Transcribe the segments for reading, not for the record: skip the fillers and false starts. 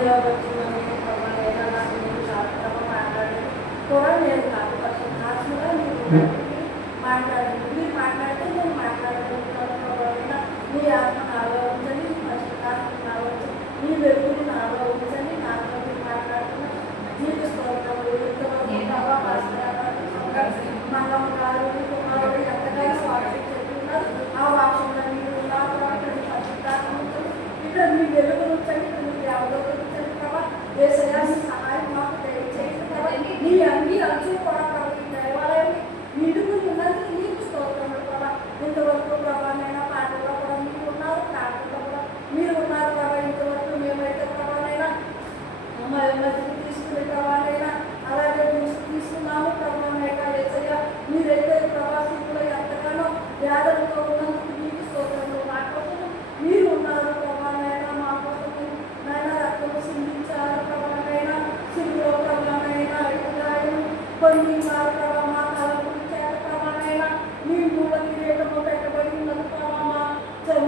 మధ్యలో వచ్చిందని ప్రభావం లేదా నాకు మీరు శాస్త్రంగా మాట్లాడేది కూడా నేను కాదు పరిశుద్ధాత్మగా మీరు మాట్లాడండి. మీరు మాట్లాడితే నేను మాట్లాడగలుగుతాను ప్రభావం. మీ ఆత్మ నాలో ఉంచండి, మీ పరిశుద్ధాత్మ నాలో ఉంచండి, మీ వెలుగుని నాలో ఉంచండి. నాతో మీరు మాట్లాడుతున్న జీవిత స్తోత్రములు ఇంతవరకు ప్రభావ మంగమ్మ గారు కుమారుడు ఎంతగానో వాక్యం చెప్తున్నారు. ఆ వాక్యంలో మీరు ఉన్నారు ఇక్కడ మీ పరిశుద్ధాత్మ ఉంచండి, ఇక్కడ మీ వెలుగు ఉంచండి, ఇక్కడ మీ అవలోకం ఉంచండి ప్రభావ. యేసయ్యా మీ సహాయం మాకు దయచేయండి ప్రభావ. నీ అన్ని అంచులు కూడా ప్రభావ ఈ దేవాలయం నిండుకుని ఉన్నందుకు నీకు స్తోత్రములు ప్రభావ. ఇంతవరకు ప్రభావైనా పాటల్లో కూడా మీరు ఉన్నారు, ప్రార్థనలో కూడా మీరు ఉన్నారు ప్రభావ. ఇంతవరకు మేమైతే ప్రభావైనా మధ్యకి తీసుకునే ప్రభావైనా అలాగే తీసుకున్నాము ప్రభావైనా. యేసయ్యా మీరైతే ప్రవాసంలో ఎంతగానో వ్యాధులతో ఉన్నందుకు నీకు స్తోత్రములు. మా కోసం మీరు ఉన్నారు ప్రభావైనా, మా కోసం నాయన రక్తము సిందించారు ప్రభావైనా, సిలువలో ప్రభావైనా ఇటుగాయను కొన్ని మారు ప్రభావ మా తలపు చేత ప్రభావైనా మీ మూల కిరీటము పెట్టబడి ఉన్నది ప్రభావ.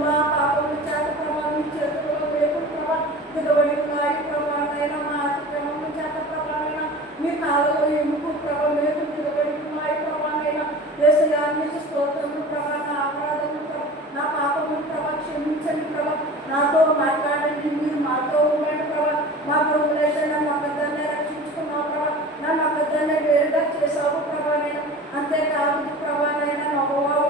మా పాపము చేత ప్రభావ మీ చేతుల్లో వేపుడు ప్రభావ దిగబడి ఉన్నాయి ప్రభావైనా. మా అతిక్రమము చేత ప్రభావైనా మీ కాళ్ళలో ఎముకు ప్రభావ మేకు దిగబడి ఉన్నాయి ప్రభావైనా. యేసయ్యా మీకు స్తోత్రములు ప్రభావ. నా అపరాధము ప్రభావ, నా పాపము ప్రభావ క్షమించండి ప్రభావ. నాతో మాట్లాడండి, మీరు మాతో ఉండండి ప్రభావ. మా ప్రభులైతే నన్ను అబద్ధాన్ని రక్షించుకున్నావు ప్రభావ, నన్ను అబద్ధాన్ని వేరుగా చేసావు ప్రభావైనా. అంతేకాదు ప్రభావైనా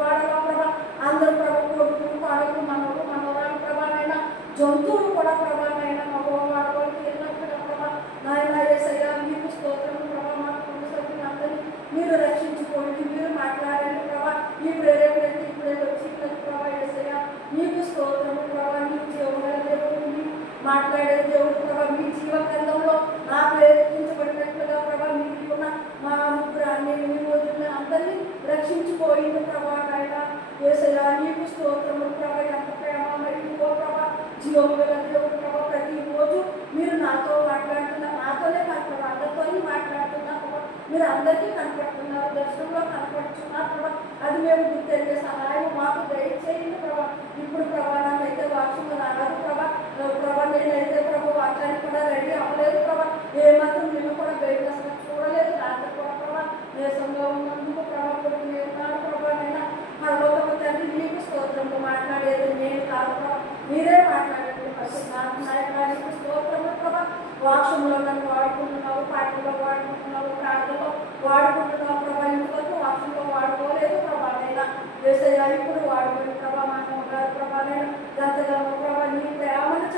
వాడలో ప్రభావ అందరూ ప్రభు కొడుకులు పాడకు మనవు మనవరాలు ప్రభావైనా జంతువులు కూడా ప్రభావైనా వాడవాళ్ళకి వెళ్ళినట్టుగా ప్రభావ. నాయన యేసయ్యా మీకు స్తోత్రము ప్రభావ. మా కుటుంబ సభ్యులు అందరినీ మీరు రక్షించుకోండి, మీరు మాట్లాడండి ప్రభావ. ఈ ప్రేరేపణకి ఇప్పుడే వచ్చిందని ప్రభావ. యేసయ్యా మీకు స్తోత్రము ప్రభావ. మీ జీవగల దేవుడిని మాట్లాడే దేవుడు ప్రభావ. మీ జీవ గ్రంథంలో నా ప్రేరేపించబడినట్లుగా ప్రభావ మీకు ఉన్న మా అనుగ్రహాన్ని మీ వదిలిన అందరినీ రక్షించుకోయింది ప్రభావ. నాయన యేసయ్యా నీకు స్తోత్రము ప్రభావ. ఎంత ప్రేమ మరియు ప్రభావ జీవగల దేవుడు ప్రభావ. ప్రతిరోజు మీరు నాతో మాట్లాడుతున్నారు, నాతోనే కాదు అందరితోనే మాట్లాడుతున్నారు ప్రభావ. మీరు అందరికీ కనపడుతున్నారు, దర్శనంలో కనపడుతున్నారు ప్రభావ. అది మేము గుర్తెరిగే సహాయం మాకు దయచేయండి ప్రభావ. ఇప్పుడు ప్రభావ నాకైతే వాక్యం రాలేదు ప్రభావ. ప్రభావ నేనైతే ప్రభావ వాక్యానికి కూడా రెడీ అవ్వలేదు ప్రభావ. ఏమాత్రం నేను కూడా బయట అసలు చూడలేదు. రాత్రి కూడా ప్రభావ దేశంలో ఉన్నందుకు ప్రభావ కొడుకు నేర్పాడు ప్రభావ. నేను పరలోకపు తండ్రి నీకు స్తోత్రంలో మాట్లాడేది నేను కాదు ప్రభావ, మీరే మాట్లాడండి. పరిశుద్ధాత్మ నాయకునికి స్తోత్రములు ప్రభావ. వాక్యంలో నన్ను వాడుకుంటున్నావు, పాటల్లో వాడుకుంటున్నావు, ప్రార్థనలో వాడుకుంటున్నావు ప్రభావ. ఇంతవరకు వాక్యంలో వాడుకోలేదు ప్రభావ. నేను యేసయ్యా ఇప్పుడు వాడుకోండి ప్రభావ. మా అమ్మగారు ప్రభావ. నేను ఎంతగానో ప్రభావ నీ ప్రేమను